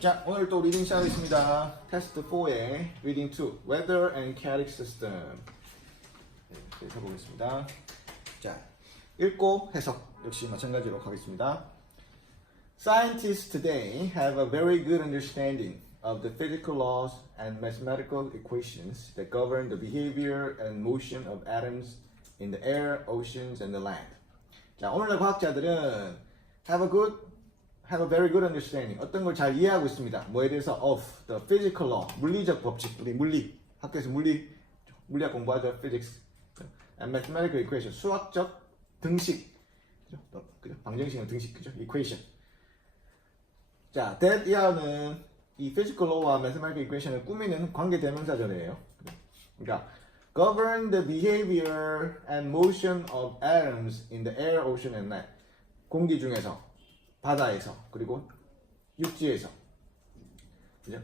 자, 오늘 또 리딩 시작하겠습니다. 테스트 4의 리딩 2, Weather and Chaotic System. 네, 해보겠습니다. 자, 읽고 해석 역시 마찬가지로 가겠습니다. Scientists today have a very good understanding of the physical laws and mathematical equations that govern the behavior and motion of atoms in the air, oceans, and the land. 자, 오늘날 과학자들은 have a very good understanding. 어떤 걸 잘 이해하고 있습니다. 뭐에 대해서? Of the physical law. 물리적 법칙. 우리 물리. 학교에서 물리학 공부하죠. Physics. And mathematical equation. 수학적 등식. 그죠? 방정식은 등식. 그죠? Equation. 자, that 이하는 이 physical law와 mathematical equation을 꾸미는 관계대명사절이에요. 그러니까 govern the behavior and motion of atoms in the air, ocean, and land. 공기 중에서, 바다에서, 그리고 육지에서, 그죠?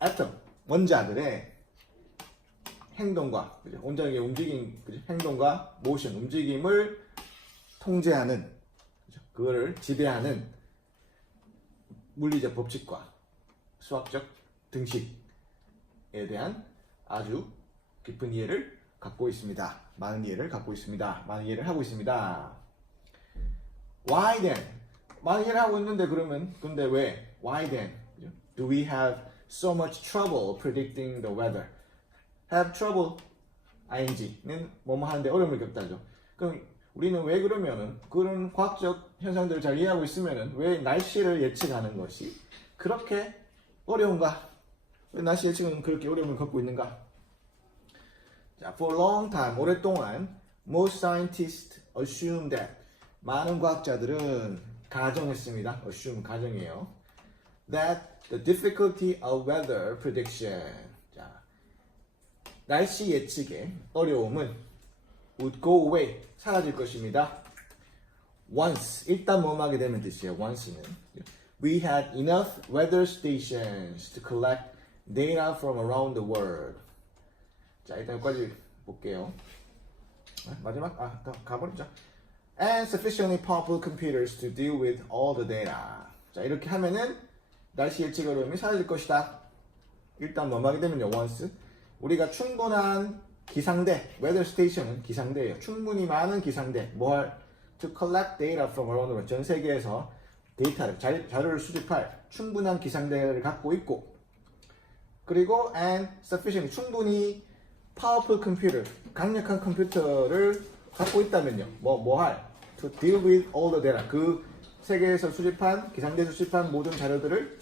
atom, 원자들의 행동과, 그죠? 원자의 움직임, 그죠? 행동과 motion, 움직임을 통제하는, 그죠? 그거를 지배하는 물리적 법칙과 수학적 등식에 대한 아주 깊은 이해를 갖고 있습니다. 많은 이해를 갖고 있습니다. 많은 이해를 하고 있습니다. Why then? 많은 이해를 하고 있는데 근데 왜? Why then? Do we have so much trouble predicting the weather? Have trouble, ing는 뭐뭐 하는데 어려움을 겪다죠. 그럼 우리는 왜 그러면은 그런 과학적 현상들을 잘 이해하고 있으면은 왜 날씨를 예측하는 것이 그렇게 어려운가? 왜 날씨 예측은 그렇게 어려움을 겪고 있는가? 자, for a long time, 오랫동안 most scientists assume that 많은 과학자들은 가정했습니다. assume 가정이에요. that the difficulty of weather prediction. 자, 날씨 예측의 어려움은 would go away. 사라질 것입니다. once. 일단 뭐뭐 하게 되면 뜻이에요. once는. We had enough weather stations to collect data from around the world. 자, 일단 여기까지 볼게요. 마지막, 가버리자. And sufficiently powerful computers to deal with all the data. 자, 이렇게 하면은 날씨 예측 어려움이 사라질 것이다. 일단 뭐 하게 되면요, once. 우리가 충분한 기상대, weather station은 기상대예요. 충분히 많은 기상대, to collect data from around the world. 전 세계에서 데이터를, 자료를 수집할 충분한 기상대를 갖고 있고, 그리고 and sufficient, 충분히 powerful computer, 강력한 컴퓨터를 갖고 있다면요. to deal with all the data. 그 세계에서 수집한, 기상대 수집한 모든 자료들을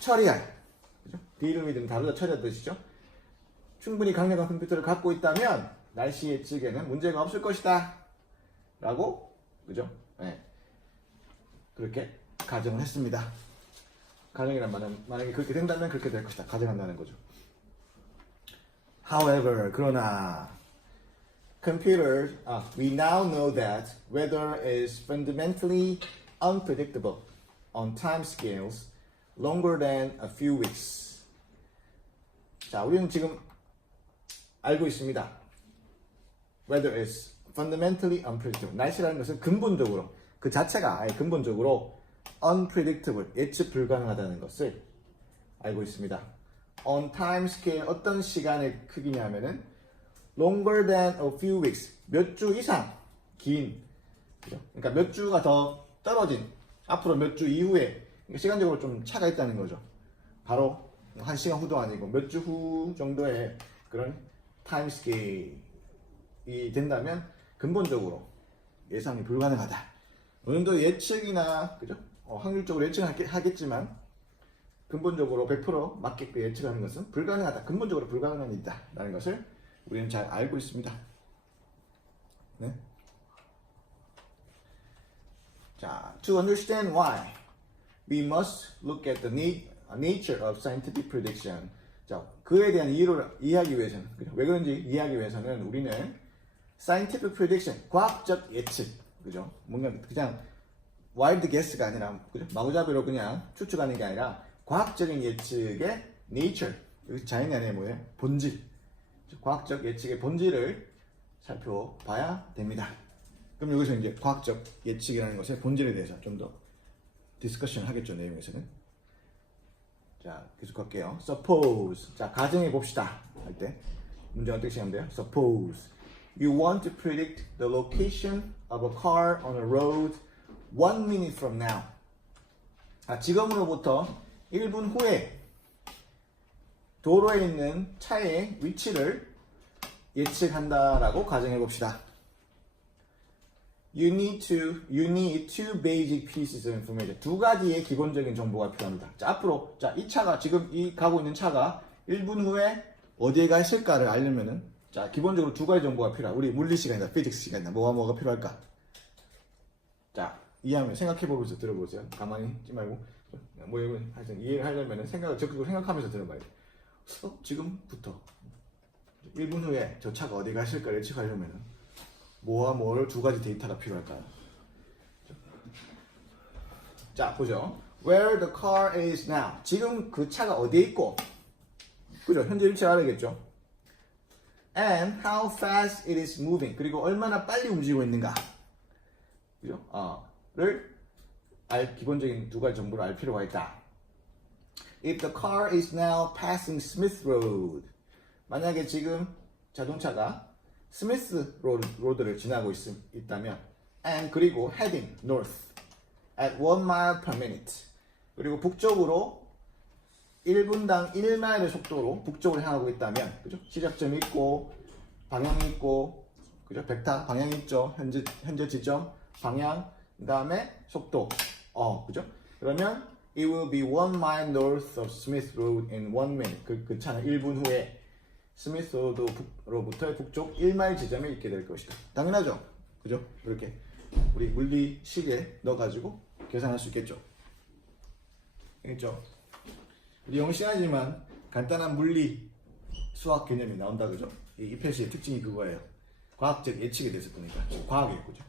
처리할. 그죠? deal with는 다루다 처리할 뜻이죠. 충분히 강력한 컴퓨터를 갖고 있다면 날씨 예측에는 문제가 없을 것이다. 라고, 그죠? 네. 그렇게 가정을 했습니다. 가정이란 말은 만약에 그렇게 된다면 그렇게 될 것이다. 가정한다는 거죠. However, 그러나 computers, we now know that weather is fundamentally unpredictable on time scales longer than a few weeks. 자, 우리는 지금 알고 있습니다. Weather is fundamentally unpredictable. 날씨라는 것은 근본적으로, 그 자체가 아예 근본적으로 unpredictable, 예측 불가능하다는 것을 알고 있습니다. On time scale, 어떤 시간의 크기냐면은 longer than a few weeks, 몇 주 이상 긴, 그죠? 그러니까 몇 주가 더 떨어진, 앞으로 몇 주 이후에, 그러니까 시간적으로 좀 차가 있다는 거죠. 바로 한 시간 후도 아니고 몇 주 후 정도의 그런 타임 스케일이 된다면 근본적으로 예상이 불가능하다. 어느 정도 예측이나, 그죠? 확률적으로 예측하겠지만 근본적으로 100% 맞게끔 예측하는 것은 불가능하다. 근본적으로 불가능한 일이다. 라는 것을 우리는 잘 알고 있습니다. 네. 자, to understand why, we must look at the nature of scientific prediction. 자, 그에 대한 이해를 이해하기 위해서는, 그죠? 왜 그런지 이해하기 위해서는 우리는 scientific prediction, 과학적 예측, 그죠? 뭔가 그냥 wild guess가 아니라, 그죠? 마구잡이로 그냥 추측하는 게 아니라 과학적인 예측의 nature, 여기 자연이 아니라 뭐예요? 본질. 과학적 예측의 본질을 살펴봐야 됩니다. 그럼 여기서 이제 과학적 예측이라는 것의 본질에 대해서 좀 더 디스커션 하겠죠, 내용에서는. 자, 계속 갈게요. Suppose. 자, 가정해 봅시다. 할 때. 문제 어떻게 시작하면 돼요? Suppose you want to predict the location of a car on a road 1 minute from now. 아, 지금으로부터 1분 후에 도로에 있는 차의 위치를 예측한다라고 가정해 봅시다. You need two basic pieces of information. 두 가지의 기본적인 정보가 필요합니다. 자, 앞으로, 자, 이 차가, 지금 이 가고 있는 차가 1분 후에 어디에 가 있을까를 알려면은, 자, 기본적으로 두 가지 정보가 필요하다. 우리 물리 시간이다, 피직스 시간이다. 뭐가 필요할까? 자, 이해하면 생각해보면서 들어보세요. 가만히 있지 말고. 뭐, 하여튼 이해를 하려면은 적극적으로 생각하면서 들어봐야 돼. 지금부터 1분 후에 저 차가 어디 가 있을까를 예측하려면은, 뭐와 뭘 두 가지 데이터가 필요할까요? 자, 보죠. Where the car is now. 지금 그 차가 어디에 있고, 그죠? 현재 위치를 알아야겠죠? And how fast it is moving. 그리고 얼마나 빨리 움직이고 있는가. 그죠? 를 기본적인 두 가지 정보를 알 필요가 있다. If the car is now passing Smith Road. 만약에 지금 자동차가 스미스 로드를 지나고 있다면 and 그리고 heading north at 1 mile per minute 그리고 북쪽으로 1분당 1마일의 속도로 북쪽을 향하고 있다면 그죠? 시작점이 있고 방향이 있고 그죠? 벡터 방향이 있죠. 현재 지점 방향 그다음에 속도 그죠? 그러면 it will be 1 mile north of Smith Road in 1 minute 그 차는 1분 후에 스미스 로드로부터의 북쪽 1마일 지점에 있게 될 것이다. 당연하죠? 그죠? 이렇게 우리 물리 시계에 넣어가지고 계산할 수 있겠죠? 알겠죠? 우리 영어 시간이지만 간단한 물리 수학 개념이 나온다 그죠? 이 표시의 특징이 그거예요. 과학적 예측에 대해서 보니까 과학이에요. 그죠?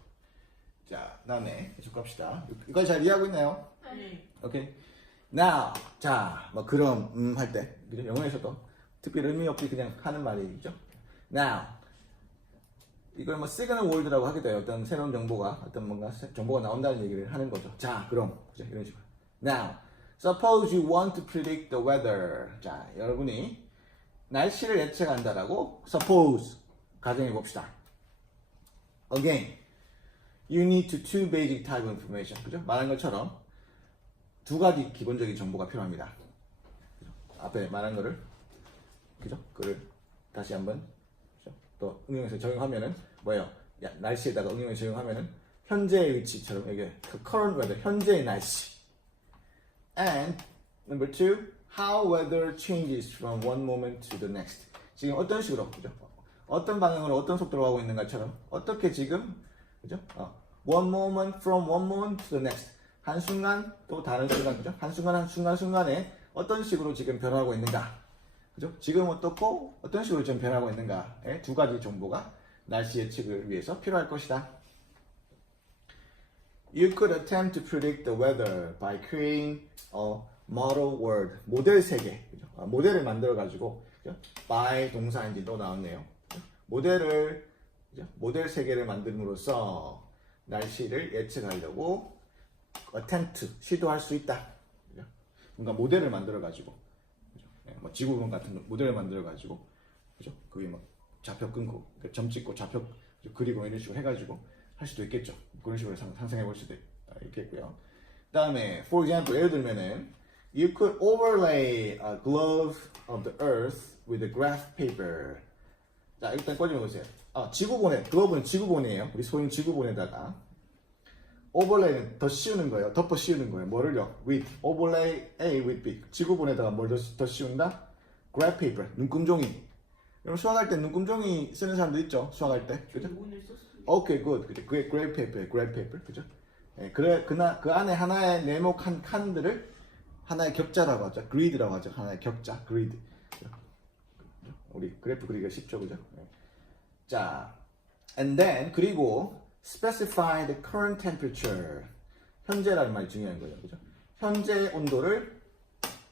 자, 다음에 계속 갑시다. 이거 잘 이해하고 있나요? 네. 오케이. Now, 자, 뭐 그럼 할 때 영어에서도 특별히 의미 없이 그냥 하는 말이죠. Now, 이걸 뭐 시그널 월드라고 하게 돼요. 어떤 새로운 정보가, 어떤 뭔가 정보가 나온다는 얘기를 하는 거죠. 자, 그럼 그죠? 이런 식으로. Now, suppose you want to predict the weather. 자, 여러분이 날씨를 예측한다라고 suppose 가정해 봅시다. Again, you need two basic type of information. 그죠? 말한 것처럼 두 가지 기본적인 정보가 필요합니다. 그죠? 앞에 말한 거를 그죠? 그걸 다시 한번 그죠? 또 응용해서 적용하면은 뭐예요? 날씨에다가 응용해서 적용하면은 현재의 위치처럼 이게 current weather 현재의 날씨. And number two, how weather changes from one moment to the next. 지금 어떤 식으로 그죠? 어떤 방향으로 어떤 속도로 가고 있는가처럼 어떻게 지금 그죠? One moment from one moment to the next. 한 순간 또 다른 순간 그죠? 한 순간에 어떤 식으로 지금 변화하고 있는가? 그죠? 지금 어떻고 어떤 식으로 좀 변하고 있는가의 두 가지 정보가 날씨 예측을 위해서 필요할 것이다. You could attempt to predict the weather by creating a model world. 모델 세계. 그죠? 모델을 만들어 가지고 by 동사인지 또 나왔네요. 모델 세계를 만듦으로써 날씨를 예측하려고 attempt 시도할 수 있다. 그죠? 뭔가 모델을 만들어 가지고 뭐 지구본 같은 모델을 만들어 가지고 그죠? 그게 막 좌표 끊고 점 찍고 좌표 그리고 이런 식으로 해가지고 할 수도 있겠죠. 그런 식으로 상상해 볼 수도 있겠고요. 그다음에 for example 예를 들면은 you could overlay a globe of the earth with a graph paper. 자 일단 꺼내면 보세요. 지구본에 글로브는 지구본이에요. 우리 소형 지구본에다가 overlay는 더 씌우는 거예요. 덮어 씌우는 거예요. 뭐를요? with overlay A with B. 지구본에다가 뭘 더 씌운다? graph paper. 눈금종이. 여러분 수학할 때 눈금종이 쓰는 사람도 있죠. 수학할 때. 그죠? 오케이, 굿. 그죠? 그게 graph paper, graph paper. 그죠? 예, 그래 그 안에 하나의 네모칸 칸들을 하나의 격자라고 하죠. grid라고 하죠. 하나의 격자, grid. 그죠? 우리 그래프 그리기가 쉽죠, 그죠? 예. 자, and then 그리고 specify the current temperature. 현재라는 말이 중요한 거예요. 그죠? 현재 온도를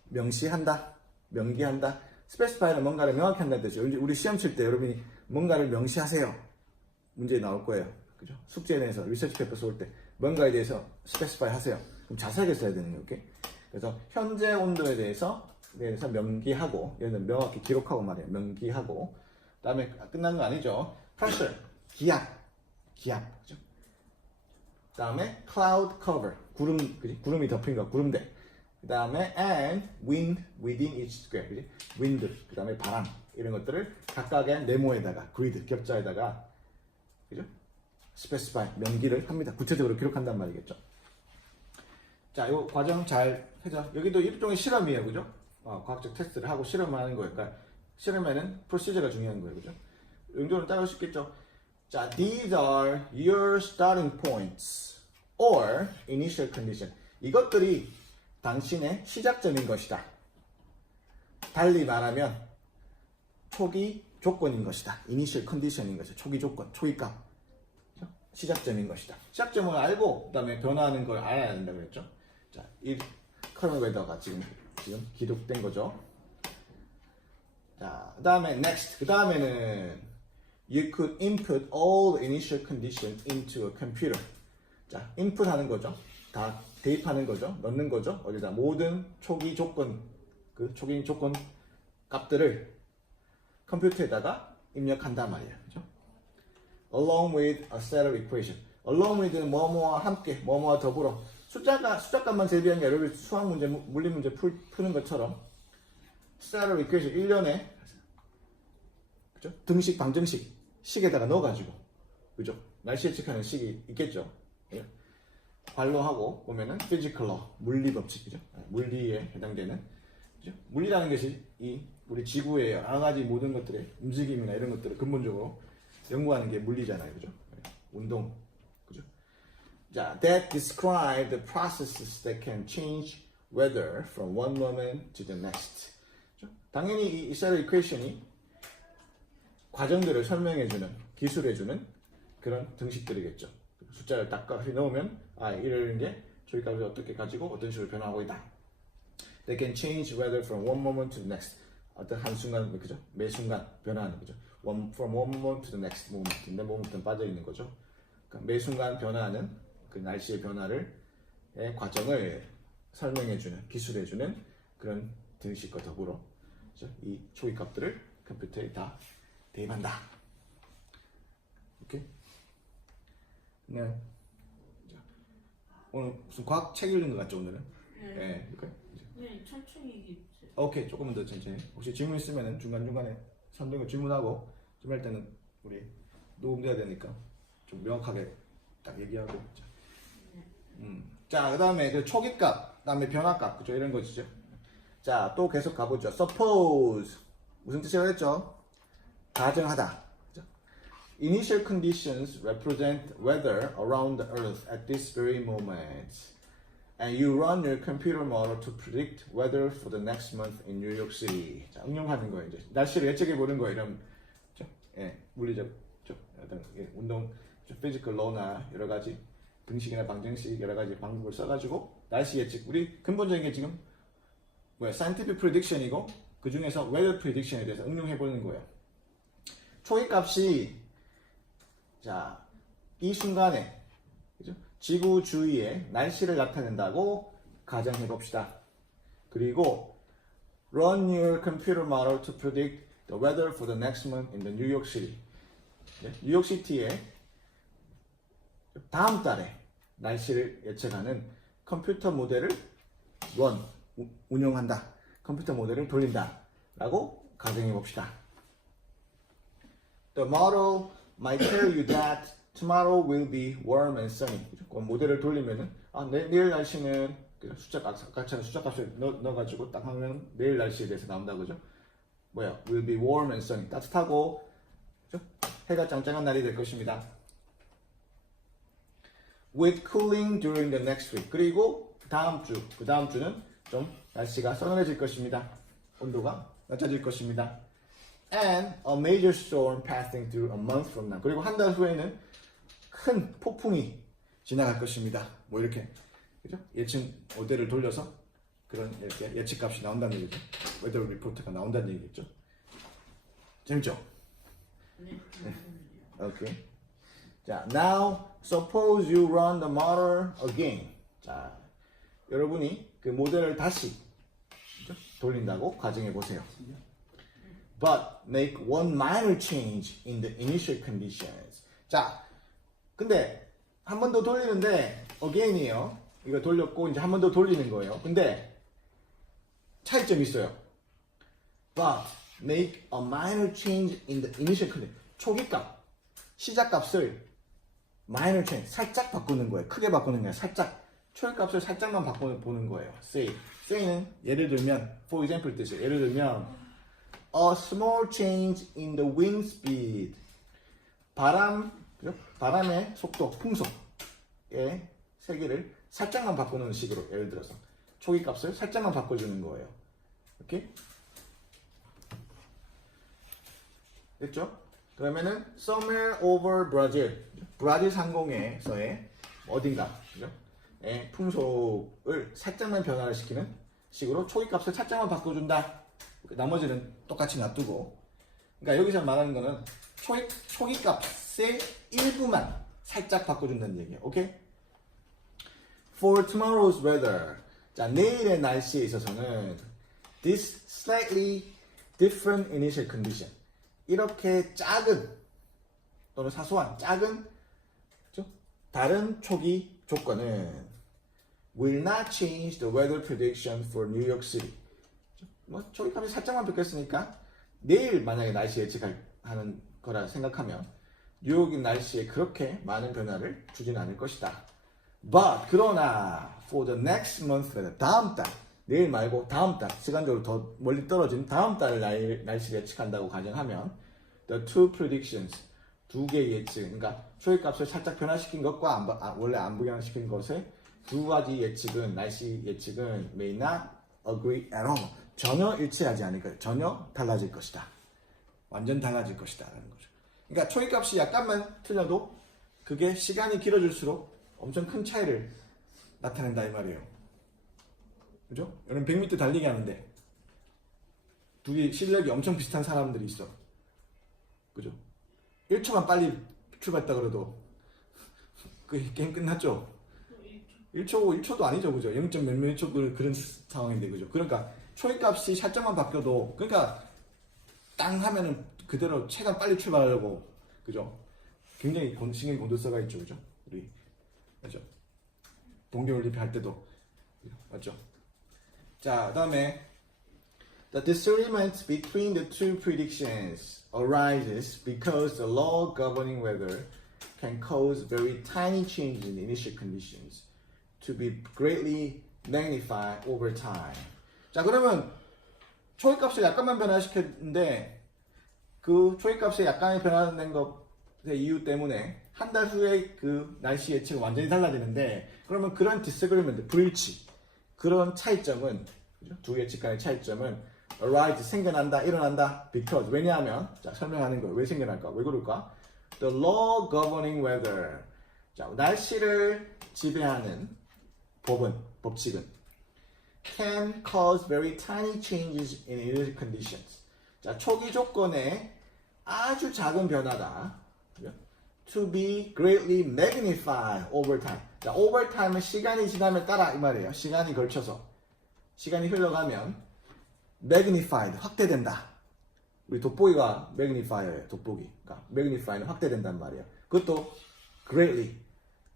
명시한다. 명기한다. specify는 뭔가를 명확히 한다는 뜻이죠. 우리 시험 칠 때 여러분이 뭔가를 명시하세요. 문제에 나올 거예요. 그죠? 숙제에 대해서 리서치 페이퍼 쏠 때 뭔가에 대해서 specify 하세요. 그럼 자세하게 써야 되는 거예요. 그래서 현재 온도에 대해서 대해서 명기하고, 얘는 명확히 기록하고 말이에요. 명기하고. 그 다음에 끝난 거 아니죠. pressure, 기압, 그죠? 그 다음에 cloud cover, 그지? 구름이 덮인 거, 구름대. 그 다음에 and wind within each square, 그지? wind, 그 다음에 바람, 이런 것들을 각각의 네모에다가, 그리드, 격자에다가, 그죠? specify, 명기를 합니다. 구체적으로 기록한단 말이겠죠. 자, 이 과정 잘 해서, 여기도 일종의 실험이에요, 그죠? 과학적 테스트를 하고 실험하는 거예요. 그러니까 실험에는 프로시저가 중요한 거예요, 그죠? 용도는 따를 수 있겠죠. 자, these are your starting points or initial condition. 이것들이 당신의 시작점인 것이다. 달리 말하면 초기 조건인 것이다. initial condition인 것이다. 초기 조건, 초기 값. 시작점인 것이다. 시작점을 알고 그다음에 변화하는 걸 알아야 된다고 그랬죠. 자, 이 커먼 웨더가 지금 기록된 거죠. 자, 그다음에 next. 그다음에는 you could input all the initial conditions into a computer. 자, input 하는 거죠. 다 대입하는 거죠. 넣는 거죠. 어디다 모든 초기 조건 초기 조건 값들을 컴퓨터에다가 입력한단 말이에요. 그죠? along with a set of equation. along with는 뭐뭐와 함께, 뭐뭐와 더불어. 숫자값만 대비한 게 여러분 수학 문제, 물리 문제 푸는 것처럼 set of equation 1년에 그죠? 등식, 방정식 식에다가 넣어가지고 그죠? 날씨 예측하는 식이 있겠죠. 예. 발로하고 보면은 physical law, 물리 법칙, 그죠? 물리에 해당되는 그죠? 물리라는 것이 이 우리 지구의 여러 가지 모든 것들의 움직임이나 이런 것들을 근본적으로 연구하는 게 물리잖아요, 그죠? 운동, 그죠? 자, that describe the processes that can change weather from one moment to the next. 그죠? 당연히 이 셀 이퀘이션이 과정들을 설명해주는, 기술해주는 그런 등식들이겠죠. 숫자를 딱 넣으면 이런 게 저기까지 어떻게 가지고 어떤 식으로 변화하고 있다. They can change weather from one moment to the next. 어떤 한순간, 그죠? 매 순간 변화하는 거죠. From one moment to the next moment. 인데 moment는 빠져 있는 거죠. 그러니까 매 순간 변화하는 그 날씨의 변화를 과정을 설명해주는, 기술해주는 그런 등식과 더불어 그죠? 이 초기 값들을 컴퓨터에 다 대입한다. 오케이? 네. 자, 오늘 무슨 과학 책 읽는 것 같죠 오늘은? 네. 네, 천천히 얘기해주세요. 오케이, 조금만 더 천천히. 혹시 질문 있으면은 중간중간에 선정을 질문하고 좀 할 때는 우리 녹음돼야 되니까 좀 명확하게 딱 얘기하고. 자, 자, 그다음에 그 초기값, 그다음에 변화값, 그죠? 이런 것이죠. 자, 또 계속 가보죠. Suppose 무슨 뜻이라고 했죠? 가정하다. 그죠? Initial conditions represent weather around the Earth at this very moment. And you run your computer model to predict weather for the next month in New York City. 자, 응용하는 거예요. 이제 날씨를 예측해 보는 거예요. 이런 물리적, 어떤 운동, physical law나 여러 가지 등식이나 방정식 여러 가지 방법을 써가지고 날씨 예측. 우리 근본적인 게 지금 scientific prediction이고 그 중에서 weather prediction에 대해서 응용해 보는 거예요. 초기 값이 자, 이 순간에 그죠? 지구 주위에 날씨를 나타낸다고 가정해 봅시다. 그리고 run your computer model to predict the weather for the next month in the New York City. 뉴욕시티에 다음 달에 날씨를 예측하는 컴퓨터 모델을 운영한다. 컴퓨터 모델을 돌린다. 라고 가정해 봅시다. The model might tell you that tomorrow will be warm and sunny. 모델을 돌리면은 내일 날씨는 아까처럼 숫자값을 넣어가지고 딱 하면 내일 날씨에 대해서 나온다 그죠? will be warm and sunny. 따뜻하고 그죠? 해가 짱짱한 날이 될 것입니다. With cooling during the next week. 그리고 그 다음 주는 좀 날씨가 서늘해질 것입니다. 온도가 낮아질 것입니다. And a major storm passing through a month from now. 그리고 한 달 후에는 큰 폭풍이 지나갈 것입니다. 이렇게 그죠? 예측 모델을 돌려서 그런 이렇게 예측값이 나온다는 얘기죠. 웨더 리포트가 나온다는 얘기겠죠. 재밌죠? 네. 오케이. 자, now suppose you run the model again. 자, 여러분이 그 모델을 다시 그죠? 돌린다고 가정해 보세요. But make one minor change in the initial conditions. 자, 근데 한 번 더 돌리는데 again이에요. 이거 돌렸고 이제 한 번 더 돌리는 거예요. 근데 차이점이 있어요. But make a minor change in the initial condition. 초기값, 시작값을 minor change, 살짝 바꾸는 거예요. 크게 바꾸는 거예요. 살짝. 초기값을 살짝만 바꿔보는 거예요. say는 예를 들면, for example 뜻이에요. 예를 들면 a small change in the wind speed. 바람의 속도, 풍속의 세기를 살짝만 바꾸는 식으로 예를 들어서 초기값을 살짝만 바꿔주는 거예요. 오케이? 됐죠? 그러면은 somewhere over Brazil, 브라질 상공에서의 어딘가, 그죠? 풍속을 살짝만 변화를 시키는 식으로 초기값을 살짝만 바꿔준다. 나머지는 똑같이 놔두고. 그러니까 여기서 말하는 거는 초기값의 일부만 살짝 바꿔준다는 얘기예요. 오케이? For tomorrow's weather. 자, 내일의 날씨에 있어서는 this slightly different initial condition. 이렇게 작은 또는 사소한 작은 그렇죠? 다른 초기 조건은 will not change the weather prediction for New York City. 뭐 초기값이 살짝만 바뀌었으니까 내일 만약에 날씨 예측하는 거라 생각하면 뉴욕의 날씨에 그렇게 많은 변화를 주진 않을 것이다. But 그러나 for the next month, 다음 달, 내일 말고 다음 달, 시간적으로 더 멀리 떨어진 다음 달을 날씨를 예측한다고 가정하면 the two predictions, 두 개의 예측, 그러니까 초기값을 살짝 변화시킨 것과 원래 안 변화시킨 것의 두 가지 예측은, 날씨 예측은 may not agree at all. 전혀 일치하지 않을 거예요. 전혀 달라질 것이다. 완전 달라질 것이다. 라는 거죠. 그러니까 초기값이 약간만 틀려도 그게 시간이 길어질수록 엄청 큰 차이를 나타낸다 이 말이에요. 그죠? 여러분 100m 달리기 하는데 둘이 실력이 엄청 비슷한 사람들이 있어. 그죠? 1초만 빨리 출발했다 그래도 그 게임 끝났죠? 1초도 아니죠. 그죠? 0. 몇몇 초 그런 상황인데 그죠? 그러니까 초기값이 살짝만 바뀌어도 그러니까 땅 하면은 그대로 최대한 빨리 출발하려고 그죠? 굉장히 신경 곤두서가 있죠. 그죠? 우리 맞죠? 동계올림픽 할 때도 맞죠? 자, 그다음에 the disagreement between the two predictions arises because the law governing weather can cause very tiny changes in the initial conditions to be greatly magnified over time. 자, 그러면 초기값을 약간만 변화시켰는데 그 초기값이 약간의 변화된 것의 이유 때문에 한 달 후에 그 날씨 예측은 완전히 달라지는데 그러면 그런 disagreement, 불일치, 그런 차이점은 두 예측 간의 차이점은 arise, 생겨난다, 일어난다 because, 왜냐하면 자, 설명하는 거예요. 왜 생겨날까? 왜 그럴까? The law governing weather. 자, 날씨를 지배하는 법칙은 can cause very tiny changes in initial conditions. 자, 초기 조건에 아주 작은 변화다. To be greatly magnified over time. 자, over time은 시간이 지남에 따라 이 말이에요. 시간이 걸쳐서 시간이 흘러가면 magnified, 확대된다. 우리 돋보기가 magnifier예요. 돋보기. 그러니까 magnify는 확대된단 말이에요. 그것도 greatly,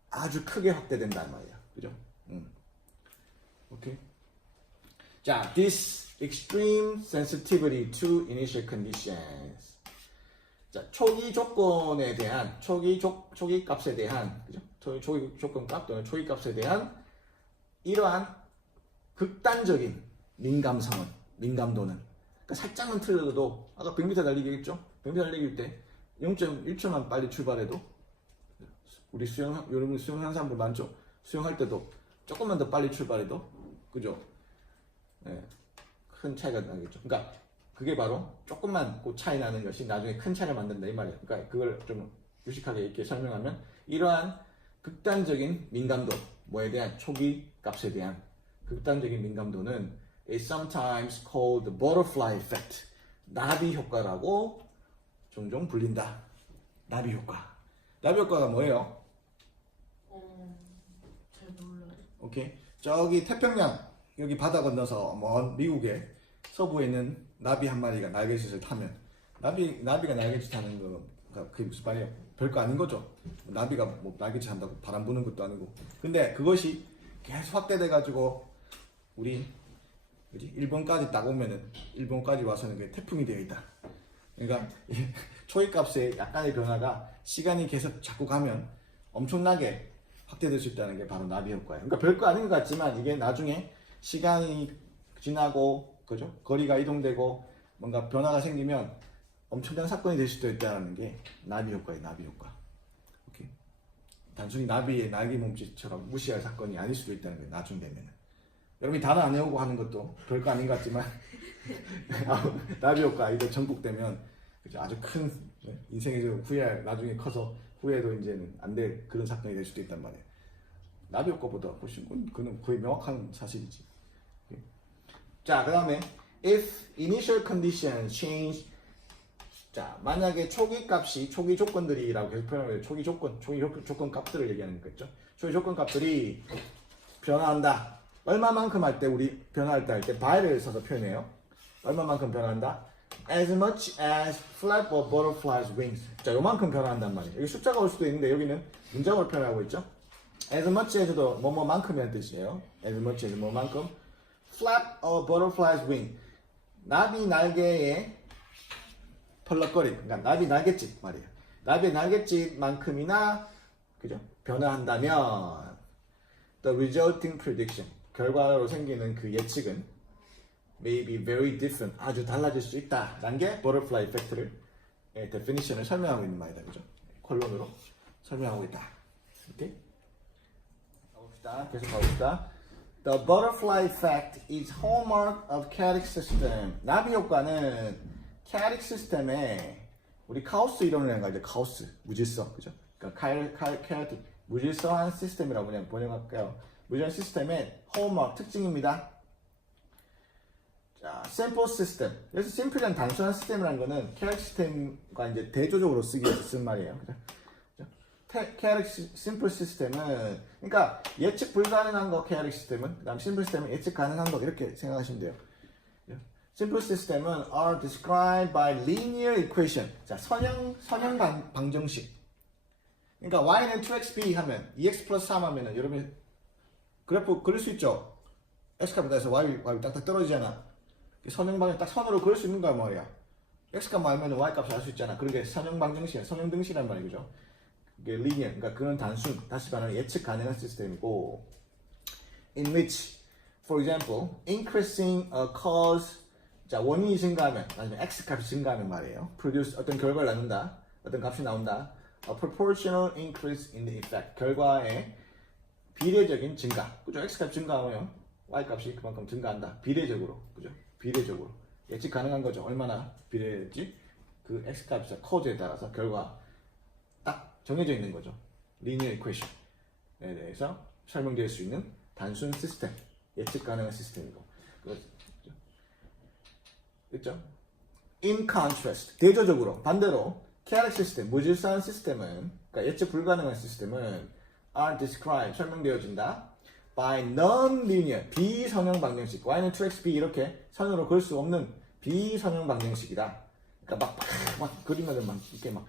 아주 크게 확대된단 말이에요. 그죠? 오케이. 자, this extreme sensitivity to initial conditions. 자, 초기 조건에 대한 초기 값에 대한 그죠? 초기 조건 값 또는 초기 값에 대한 이러한 극단적인 민감도는 그러니까 살짝만 틀려도 아까 100m 달리기겠죠? 100m 달리기일 때 0.1초만 빨리 출발해도 우리 여러분 수영하는 사람들 많죠? 수영할 때도 조금만 더 빨리 출발해도 그죠? 네, 큰 차이가 나겠죠. 그러니까 그게 바로 조금만 그 차이 나는 것이 나중에 큰 차이를 만든다 이 말이에요. 그러니까 그걸 좀 유식하게 이렇게 설명하면 이러한 극단적인 민감도, 뭐에 대한 초기 값에 대한 극단적인 민감도는 is sometimes called the butterfly effect. 나비 효과라고 종종 불린다. 나비 효과. 나비 효과가 뭐예요? 잘 몰라요. 오케이. 저기 태평양 여기 바다 건너서 먼 미국에 서부에 있는 나비 한 마리가 날개짓을 타면 나비가 날개짓 하는 거가 그게 무슨 말이야? 별거 아닌 거죠. 나비가 뭐 날개짓 한다고 바람 부는 것도 아니고. 근데 그것이 계속 확대돼 가지고 우리 일본까지 딱 오면은 일본까지 와서는 그게 태풍이 되어 있다. 그러니까 초이값의 약간의 변화가 시간이 계속 자꾸 가면 엄청나게 확대될 수 있다는 게 바로 나비 효과예요. 그러니까 별거 아닌 것 같지만 이게 나중에 시간이 지나고 그죠? 거리가 이동되고 뭔가 변화가 생기면 엄청난 사건이 될 수도 있다는 게 나비 효과예요. 나비 효과. 오케이. 단순히 나비의 날개 몸짓처럼 무시할 사건이 아닐 수도 있다는 거예요. 나중 되면은. 여러분이 단어 안 외우고 하는 것도 별거 아닌 것 같지만 나비 효과 이거 전국되면 아주 큰 인생에서 후회할 나중에 커서 후회도 이제는 안 될 그런 사건이 될 수도 있단 말이에요. 나비 효과보다 훨씬 그는 거의 명확한 사실이지. 자, 그 다음에 if initial conditions change. 자, 만약에 초기 값이 초기 조건들이라고 계속 표현해요. 초기 조건 값들을 얘기하는 거겠죠. 초기 조건 값들이 변화한다. 얼마만큼 할 때 우리 변화할 때 할 때 by를 써서 표현해요. 얼마만큼 변화한다? As much as flap or butterfly's wings. 자, 요만큼 변화한단 말이에요. 여기 숫자가 올 수도 있는데 여기는 문장으로 표현하고 있죠. As much as도 뭐뭐만큼이라는 뜻이에요. As much as 뭐만큼. Flap or butterfly's wing. 나비 날개에 펄럭거림. 그러니까 나비 날갯짓 말이에요. 나비 날갯짓만큼이나 그죠? 변화한다면 the resulting prediction. 결과로 생기는 그 예측은 may be very different. 아주 달라질 수 있다. 라는 게 butterfly effect를 definition을 설명하고 있는 말이다. 그죠? 콜론으로 설명하고 있다. 오케이? 가봅시다. 계속 가봅시다. The butterfly effect is hallmark of chaotic system. 나비 효과는 chaotic 시스템에 우리 카오스 이론이라는 거 이제 카오스 무질서 그죠? 그러니까 chaotic 무질서한 시스템이라고 그냥 번역할게요. 무질서한 시스템의 hallmark 특징입니다. 자, simple system. 그래서 simple한 단순한 시스템이라는 거는 chaotic 시스템과 이제 대조적으로 쓰기 위해서 쓴 말이에요. 그죠? chaotic simple 시스템은 그러니까 예측 불가능한 거 chaotic 시스템은 그다음 simple 시스템은 예측 가능한 거 이렇게 생각하시면 돼요. simple 시스템은 are described by linear equation. 자, 선형 방정식. 그러니까 y는 2xb 하면 2x 플러스 3 하면은 여러분이 그래프 그릴 수 있죠. x값보다 해서 y 딱딱 떨어지잖아. 선형 방정 딱 선으로 그릴 수 있는 거야 말이야. x값 알면 y값을 알 수 있잖아. 그러게 선형 방정식, 선형 등식이란 말이죠. 그게 linear, 그러니까 그런 단순, 다시 말하면 예측 가능한 시스템이고, in which, for example, increasing a cause, 자 원인이 증가하면, 아니면 x 값이 증가하면 말이에요. produce 어떤 결과를 낳는다, 어떤 값이 나온다. A proportional increase in the effect, 결과의 비례적인 증가, 그죠? x 값 증가하면 y 값이 그만큼 증가한다. 비례적으로, 그죠? 비례적으로 예측 가능한 거죠. 얼마나 비례될지 그 x 값의 커즈에 따라서 결과 딱 정해져 있는 거죠. 리니어 이퀘이션에 대해서 설명될 수 있는 단순 시스템, 예측 가능한 시스템이고, 그렇죠? In contrast, 대조적으로 반대로 chaotic 시스템, 무질서한 시스템은, 그러니까 예측 불가능한 시스템은 are described, 설명되어진다. by non-linear, 비선형 방정식. y는 2xb 이렇게 선으로 그릴 수 없는 비선형 방정식이다. 그러니까 막 그리면 막 이렇게 막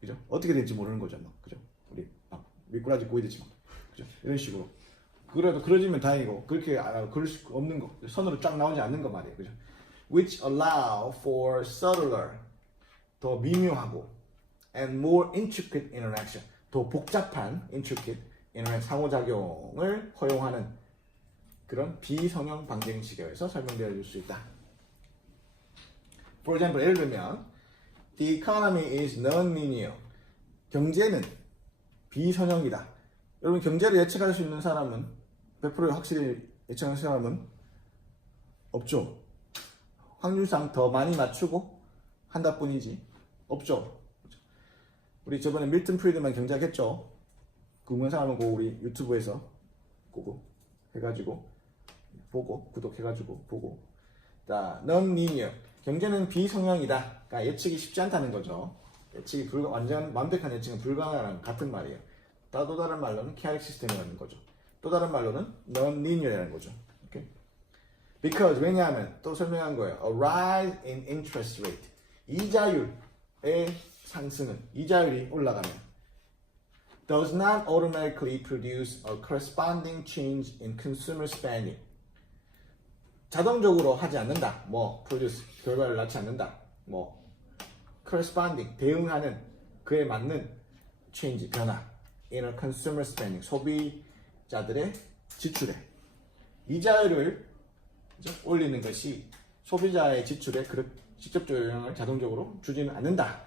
그죠? 어떻게 될지 모르는 거죠, 막 그죠? 우리 막 미꾸라지 꼬이듯이 막 그죠? 이런 식으로. 그래도 그려지면 다행이고 그렇게 그릴 수 없는 거, 선으로 쫙 나오지 않는 거 말이에요, 그죠? Which allow for subtler, 더 미묘하고, and more intricate interaction, 더 복잡한 intricate interaction, 상호작용을 허용하는 그런 비선형 방정식에 의해서 설명되어 줄 수 있다. For example, 예를 들면 The economy is non-linear. 경제는 비선형이다. 여러분 경제를 예측할 수 있는 사람은 100% 확실히 예측할 사람은 없죠. 확률상 더 많이 맞추고 한다 뿐이지 없죠. 우리 저번에 밀턴 프리드만 경제학했죠. 궁금한 사람은 우리 유튜브에서 보고 해가지고 보고 구독해가지고 보고. 자, non-linear. 경제는 비성형이다. 그러니까 예측이 쉽지 않다는 거죠. 예측이 완전 완벽한 예측은 불가능한 같은 말이에요. 또 다른 말로는 chaotic 시스템이라는 거죠. 또 다른 말로는 non-linear이라는 거죠. 오케이? Because 왜냐하면 또 설명한 거예요. A rise in interest rate. 이자율의 상승은 이자율이 올라가면 does not automatically produce a corresponding change in consumer spending. 자동적으로 하지 않는다. 뭐 produce 결과를 낳지 않는다. 뭐 corresponding 대응하는 그에 맞는 change 변화 in a consumer spending 소비자들의 지출에 이자율을 올리는 것이 소비자의 지출에 직접적 영향을 자동적으로 주지는 않는다.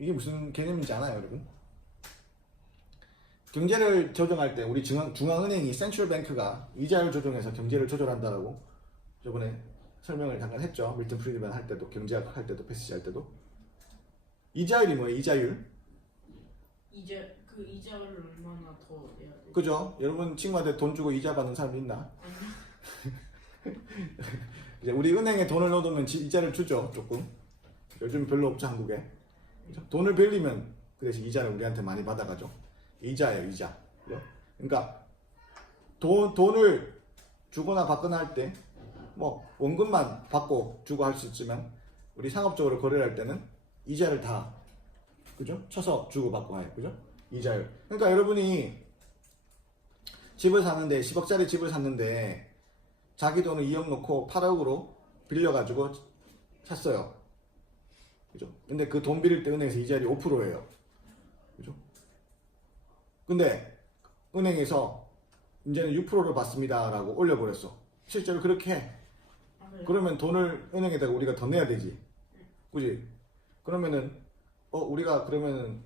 이게 무슨 개념인지 아나요, 여러분? 경제를 조정할 때 우리 중앙은행이 센트럴뱅크가 이자율 조정해서 경제를 조절한다라고 저번에 설명을 잠깐 했죠. 밀턴 프리드만 할 때도 경제학 할 때도 패시지 할 때도 이자율이 뭐예요? 이자율? 그 이자를 얼마나 더 내야 돼? 그죠? 여러분 친구한테 돈 주고 이자 받는 사람 있나? 이제 우리 은행에 돈을 넣어두면 이자를 주죠, 조금. 요즘 별로 없죠, 한국에. 그죠? 돈을 빌리면 그 대신 이자를 우리한테 많이 받아가죠. 이자예요, 이자. 그죠? 그러니까 돈을 주거나 받거나 할 때 뭐 원금만 받고 주고 할 수 있지만 우리 상업적으로 거래를 할 때는 이자를 다 그죠? 쳐서 주고 받고 해요, 그죠? 이자율. 그러니까 여러분이 집을 샀는데 10억짜리 집을 샀는데 자기 돈을 2억 넣고 8억으로 빌려가지고 샀어요. 그죠? 근데 그 돈 빌릴 때 은행에서 이자율이 5%예요. 그죠? 근데 은행에서 이제는 6%를 받습니다 라고 올려버렸어. 실제로 그렇게 해. 그러면 돈을 은행에다가 우리가 더 내야 되지. 그지? 그러면은 우리가 그러면은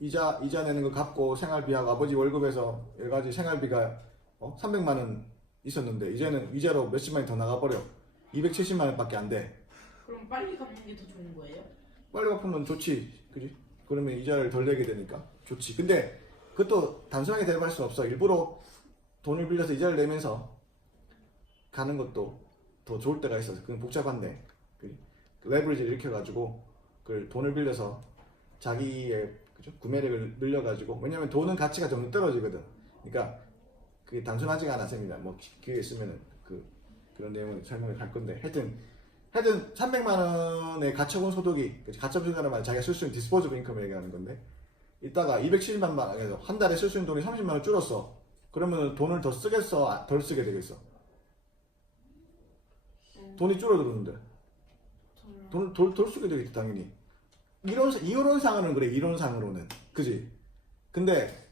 이자 내는 거 갚고 생활비하고 아버지 월급에서 여러 가지 생활비가 300만 원 있었는데 이제는 이자로 몇십만이 더 나가버려. 270만 원밖에 안 돼. 그럼 빨리 갚는 게 더 좋은 거예요? 빨리 갚으면 좋지. 그지? 그러면 이자를 덜 내게 되니까 좋지. 근데 그것도 단순하게 대답할 수 없어. 일부러 돈을 빌려서 이자를 내면서 가는 것도 더 좋을 때가 있어서 그건 복잡한데 레버리지를 일으켜가지고 그 돈을 빌려서 자기의 그죠? 구매력을 늘려가지고 왜냐면 돈은 가치가 좀 떨어지거든. 그러니까 그게 단순하지가 않았습니다. 뭐 기회에 있으면은 그런 내용을 설명을 할 건데 하여튼 300만 원의 가처분 소득이 가처분 소득이라는 말은 자기가 쓸 수 있는 디스포저블 인컴을 얘기하는 건데 이따가 270만 원에서 한 달에 쓸 수 있는 돈이 30만 원 줄었어. 그러면 돈을 더 쓰겠어? 덜 쓰게 되겠어? 돈이 줄어드는데 덜 쓰게 되겠지 당연히. 이론상으로는 그래. 이론상으로는 그지. 근데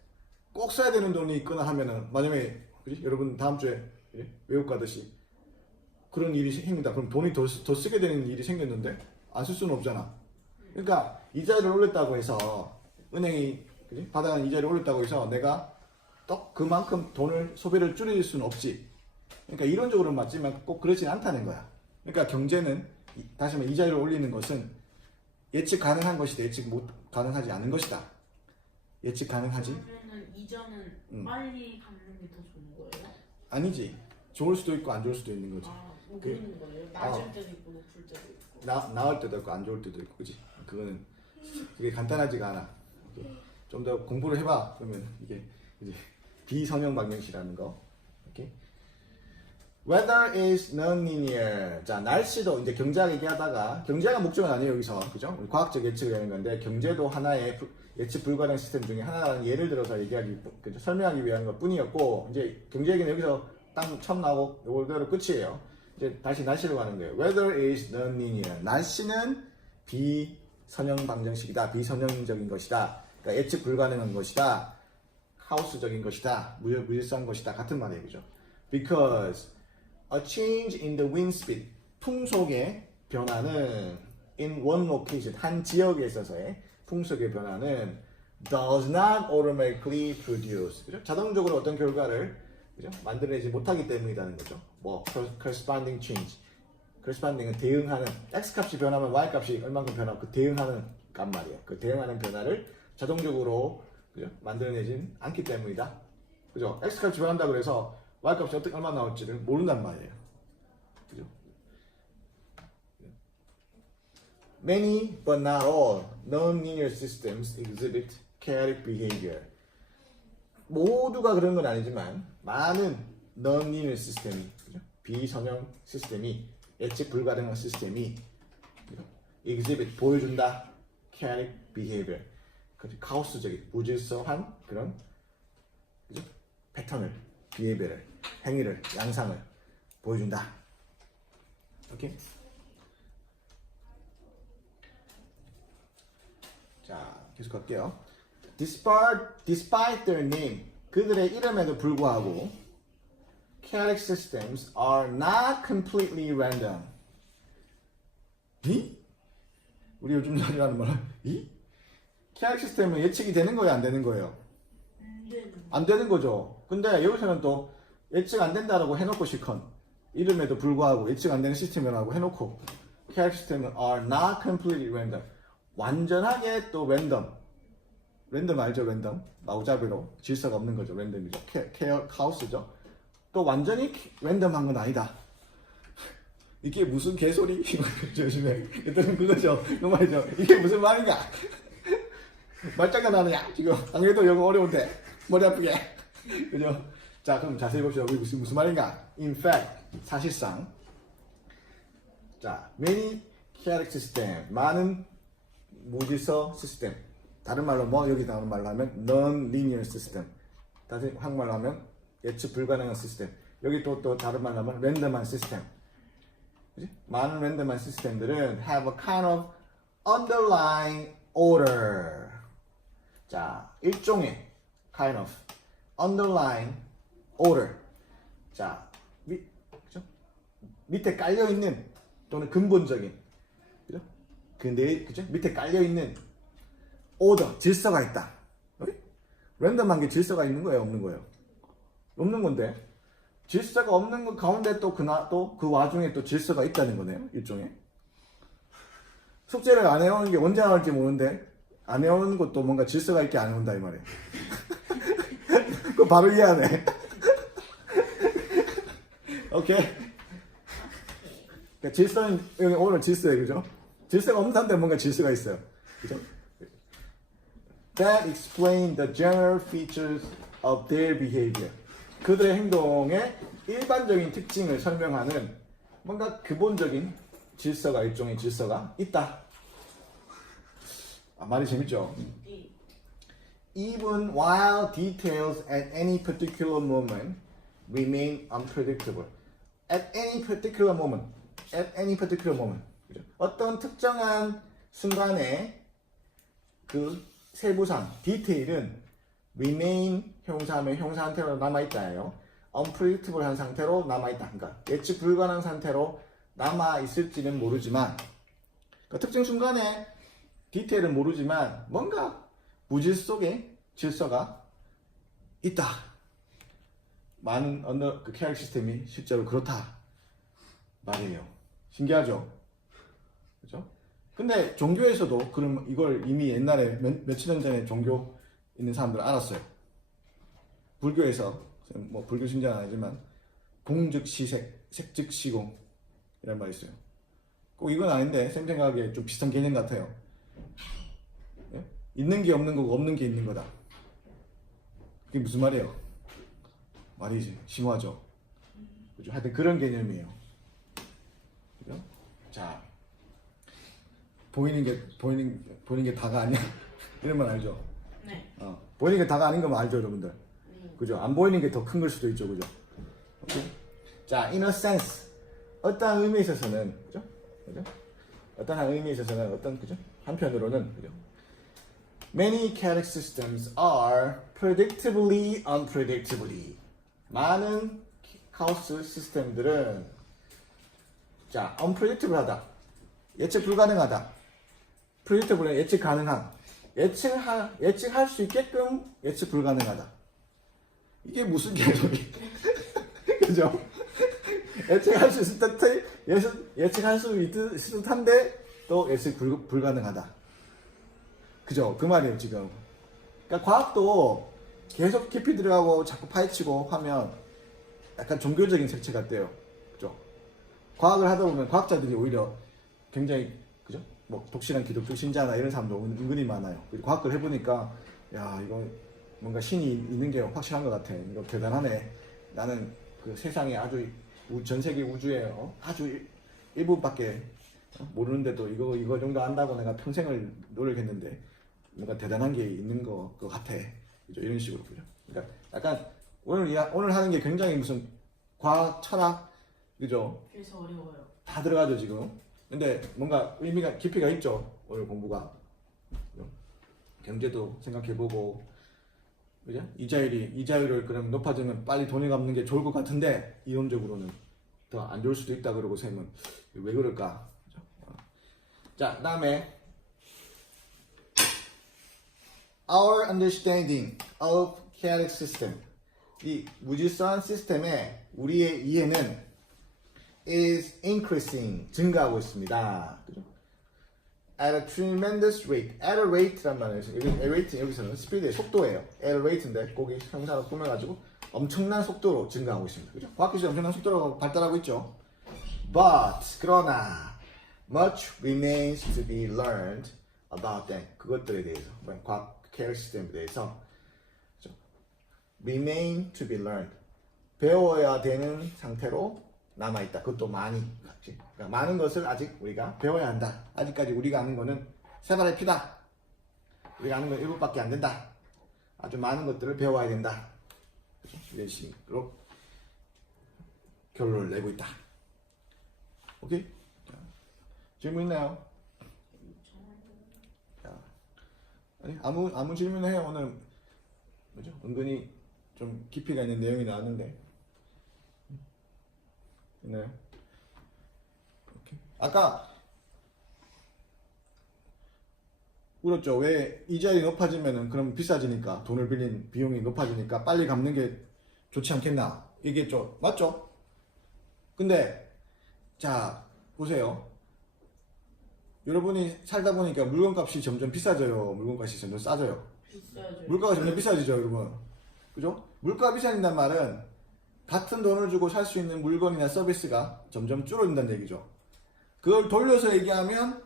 꼭 써야 되는 돈이 있거나 하면은 만약에 그지? 여러분 다음 주에 그지? 외국 가듯이 그런 일이 생긴다. 그럼 돈이 더 쓰게 되는 일이 생겼는데 안 쓸 수는 없잖아. 그러니까 이자를 올렸다고 해서 은행이 그지? 받아가는 이자를 올렸다고 해서 내가 또 그만큼 소비를 줄일 수는 없지. 그러니까 이론적으로는 맞지만 꼭 그렇진 않다는 거야. 그러니까 경제는 다시 말해 이자율을 올리는 것은 예측 가능한 것이다. 예측 못 가능하지 않은 것이다. 예측 가능하지? 그러면은 이자는 빨리 갚는 게 더 좋은 거예요? 아니지. 좋을 수도 있고 안 좋을 수도 있는 거지. 모르는 거예요? 낮을 때도 있고 높을 때도 있고. 나을 때도 있고 안 좋을 때도 있고, 그지? 그게 간단하지가 않아. 좀 더 공부를 해봐. 그러면 이게 이제 비선형 방정식이라는 거. 오케이. Weather is non-linear. 자, 날씨도 이제 경제학 얘기하다가 경제학은 목적은 아니에요 여기서, 그죠? 우리 과학적 예측을 하는 건데 경제도 하나의 예측 불가능 시스템 중에 하나라는 예를 들어서 그죠? 설명하기 위한 것 뿐이었고 이제 경제 얘기는 여기서 딱 처음 나오고 이거대로 끝이에요. 이제 다시 날씨로 가는 거예요. Weather is non-linear. 날씨는 비선형 방정식이다. 비선형적인 것이다. 그러니까 예측 불가능한 것이다. 하우스적인 것이다. 무질서한 것이다. 같은 말이에요, 그죠? Because a change in the wind speed, 풍속의 변화는 in one location, 한 지역에 있어서의 풍속의 변화는 does not automatically produce, 그죠? 자동적으로 어떤 결과를 그죠? 만들어내지 못하기 때문이라는 거죠. 뭐 corresponding change, corresponding은 대응하는, x 값이 변하면 y 값이 얼마큼 변하고 그 대응하는 값 말이에요. 그 대응하는 변화를 자동적으로 그죠? 만들어내진 않기 때문이다. 그죠? x 값이 변한다 그래서 y 값이 어떻게 얼마 나올지를 모른단 말이에요. 그죠? Many but not all non-linear systems exhibit chaotic behavior. 모두가 그런 건 아니지만 많은 non-linear 시스템이 그죠? 비선형 시스템이 예측 불가능한 시스템이 exhibit 보여준다. chaotic behavior 카오스적인 무질서한 그런 그죠? 패턴을 behavior를 행위를 양상을 보여준다. 오케이. 자 계속 갈게요. Despite their name 그들의 이름에도 불구하고 chaotic systems are not completely random. 이? 우리 요즘 말이라는 말은 이? chaotic 시스템은 예측이 되는 거예요, 안 되는 거예요? 안 되는 거죠. 근데 여기서는 또 예측 안 된다라고 해놓고 시컨 이름에도 불구하고 예측 안 되는 시스템이라고 해놓고 chaotic 시스템은 are not completely random. 완전하게 또 랜덤 알죠? 랜덤 마구잡이로 질서가 없는 거죠. 랜덤이죠. 카오스죠. 또 완전히 랜덤한 건 아니다. 이게 무슨 개소리? 조심해. 일단은 그거죠. 그 말이죠. 이게 무슨 말인가? 말장난 하느냐? 지금 당연히도 영어 어려운데 머리 아프게. 그죠? 자 그럼 자세히 봅시다. 우리 무슨 말인가? In fact 사실상 자 many chaotic system 많은 무질서 시스템 다른 말로 뭐 여기 다른 말로 하면 non-linear system 다시 한국말로 하면 예측 불가능한 시스템 여기 또 다른 말로 하면 랜덤한 시스템 그치? 많은 랜덤한 시스템들은 have a kind of underlying order 자 일종의 kind of underlying order 자 그죠? 밑에 깔려있는 또는 근본적인 그죠? 그죠? 밑에 깔려있는 오더, 질서가 있다. 랜덤한 게 질서가 있는 거예요, 없는 거예요? 없는 건데 질서가 없는 것 가운데 또 그 와중에 또 질서가 있다는 거네요, 일종의. 숙제를 안 해오는 게 언제 나올지 모르는데 안 해오는 것도 뭔가 질서가 있게 안 해온다 이 말이에요. 그거 바로 이해하네. 오케이. 그러니까 질서는 여기 오늘 질서예요, 그죠? 질서가 없는 사람들 뭔가 질서가 있어요, 그죠? That explain the general features of their behavior. 그들의 행동의 일반적인 특징을 설명하는 뭔가 기본적인 질서가 일종의 질서가 있다. 말이 재밌죠? Even while details at any particular moment remain unpredictable. At any particular moment. At any particular moment. 그죠? 어떤 특정한 순간에 그 세부상, 디테일은 remain 형사하면 형사 상태로 남아있다예요. unpredictable 한 상태로 남아있다. 그러니까 예측 불가능한 상태로 남아있을지는 모르지만 그러니까 특정 순간에 디테일은 모르지만 뭔가 무질 속에 질서가 있다. 많은 그 케어 시스템이 실제로 그렇다 말이에요. 신기하죠? 그죠? 근데 종교에서도 그럼 이걸 이미 옛날에 며칠 년 전에 종교 있는 사람들 알았어요. 불교에서 뭐 불교 신자는 아니지만 공즉 시색, 색즉 시공 이런 말이 있어요. 꼭 이건 아닌데 쌤 생각에 좀 비슷한 개념 같아요. 예? 있는 게 없는 거고 없는 게 있는 거다. 그게 무슨 말이에요? 말이지 심오하죠. 그죠? 하여튼 그런 개념이에요. 그죠? 자. 보이는 게 다가 아니야. 이런 말 알죠? 네. 보이는 게 다가 아닌 거 알죠, 여러분들? 그죠? 안 보이는 게 더 큰 걸 수도 있죠, 그죠? 오케이? 자, in a sense. 어떠한 의미에 있어서는, 그죠? 그죠? 어떠한 의미에 있어서는, 그죠? 한편으로는, 그죠? Many chaotic systems are predictably unpredictably. 많은 카오스 시스템들은, 자, unpredictable 하다. 예측 불가능하다. predictable은 예측 가능한. 예측할 수 있게끔 예측 불가능하다. 이게 무슨 개념이? 그죠? 예측할 수 있을 듯, 예측할 수 있을 듯한데 또 예측 불가능하다. 그죠? 그 말이에요, 지금. 그러니까 과학도 계속 깊이 들어가고 자꾸 파헤치고 하면 약간 종교적인 색채 같대요. 그죠? 과학을 하다 보면 과학자들이 오히려 굉장히, 그죠? 뭐 독실한 기독교 신자나 이런 사람도 은근히 많아요. 과학을 해보니까 야 이거 뭔가 신이 있는 게 확실한 것 같아. 이거 대단하네. 나는 그 세상에 아주 전 세계 우주에 아주 일부밖에 모르는데도 이거 정도 안다고 내가 평생을 노력했는데 뭔가 대단한 게 있는 것 같아. 그죠? 이런 식으로 보죠. 그러니까 약간 오늘 하는 게 굉장히 무슨 과학, 철학, 그죠? 그래서 어려워요. 다 들어가죠 지금. 근데 뭔가 의미가 깊이가 있죠. 오늘 공부가. 경제도 생각해보고, 그죠? 이자율을 그럼 높아지면 빨리 돈이 갚는 게 좋을 것 같은데 이론적으로는 더 안 좋을 수도 있다 그러고 쌤은 왜 그럴까? 그죠? 자, 그다음에 Our understanding of chaotic system. 이 무질서한 시스템의 우리의 이해는 is increasing, 증가하고 있습니다. 그죠? At a tremendous rate. At a rate란 말이에요. rate 여기서는 스피드의 속도예요. at a rate인데 거기 형사로 꾸며가지고 엄청난 속도로 증가하고 있습니다. 그죠? 과학기술이 엄청난 속도로 발달하고 있죠. But 그러나 much remains to be learned about them. 그것들에 대해서 과학 케어 시스템에 대해서 그죠? Remain to be learned. 배워야 되는 상태로 남아있다. 그것도 많이. 그러니까 많은 것을 아직 우리가 배워야 한다. 아직까지 우리가 아는 거는 세 발의 피다. 우리가 아는 건 일부밖에 안 된다. 아주 많은 것들을 배워야 된다. 그렇죠? 이런 식으로 결론을 내고 있다. 오케이? 자, 질문 있나요? 자, 아니, 아무 질문을 해요. 오늘 그죠? 은근히 좀 깊이가 있는 내용이 나왔는데. 있나요? 오케이. 아까 물었죠. 왜 이자율이 높아지면은 그럼 비싸지니까 돈을 빌린 비용이 높아지니까 빨리 갚는 게 좋지 않겠나 얘기했죠. 맞죠? 근데 자 보세요. 여러분이 살다 보니까 물건값이 점점 비싸져요. 물건값이 점점 싸져요. 비싸죠. 물가가 점점 비싸지죠, 여러분. 그죠? 물가가 비싸진다는 말은 같은 돈을 주고 살 수 있는 물건이나 서비스가 점점 줄어든다는 얘기죠. 그걸 돌려서 얘기하면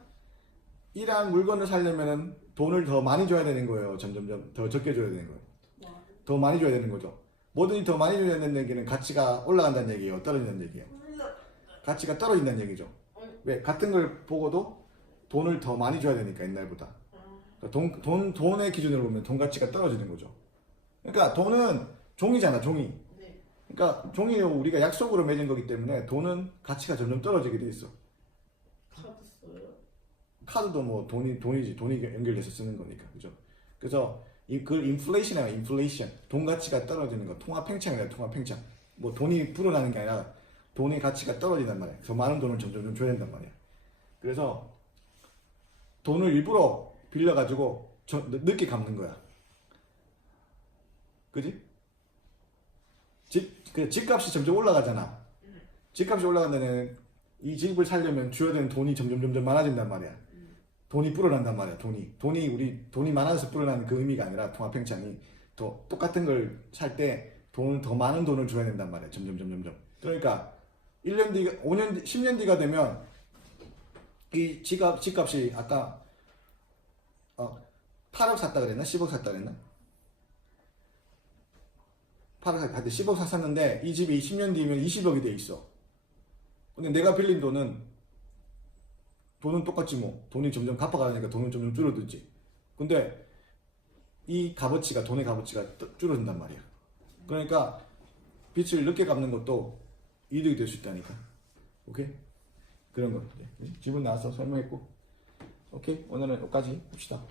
이러한 물건을 사려면 돈을 더 많이 줘야 되는 거예요. 점점점 더 적게 줘야 되는 거예요. 더 많이 줘야 되는 거죠. 뭐든지 더 많이 줘야 되는 얘기는 가치가 올라간다는 얘기예요. 떨어진다는 얘기예요. 가치가 떨어진다는 얘기죠. 왜? 같은 걸 보고도 돈을 더 많이 줘야 되니까 옛날보다. 그러니까 돈의 기준으로 보면 돈 가치가 떨어지는 거죠. 그러니까 돈은 종이잖아, 종이. 그러니까 종이는 우리가 약속으로 맺은 거기 때문에 돈은 가치가 점점 떨어지게 돼 있어. 카드 써요? 카드도 뭐 돈이지. 돈이 연결돼서 쓰는 거니까. 그죠? 그래서 그걸 인플레이션이야, 인플레이션. 돈 가치가 떨어지는 거. 통화 팽창이야, 통화 팽창. 뭐 돈이 불어나는 게 아니라 돈의 가치가 떨어진단 말이야. 더 많은 돈을 점점 좀 줘야 된단 말이야. 그래서 돈을 일부러 빌려가지고 늦게 갚는 거야. 그지? 집값이 점점 올라가잖아. 집값이 올라간다는 이 집을 살려면 줘야 되는 돈이 점점 많아진단 말이야. 돈이 불어난단 말이야. 돈이 많아서 불어나는 그 의미가 아니라 통화 팽창이 더 똑같은 걸 살 때 돈을 더 많은 돈을 줘야 된단 말이야. 점점. 그러니까 1년 뒤가 5년 뒤, 10년 뒤가 되면 이 집값이 아까 8억 샀다 그랬나? 10억 샀다 그랬나? 8억 샀다. 10억 샀었는데 이 집이 10년 뒤면 20억이 돼 있어. 근데 내가 빌린 돈은 똑같지 뭐. 돈이 점점 갚아가니까 돈은 점점 줄어들지. 근데 이 값어치가, 돈의 값어치가 줄어든단 말이야. 그러니까 빚을 늦게 갚는 것도 이득이 될 수 있다니까. 오케이? 그런 거. 질문 나와서 설명했고. 오케이? 오늘은 여기까지 봅시다.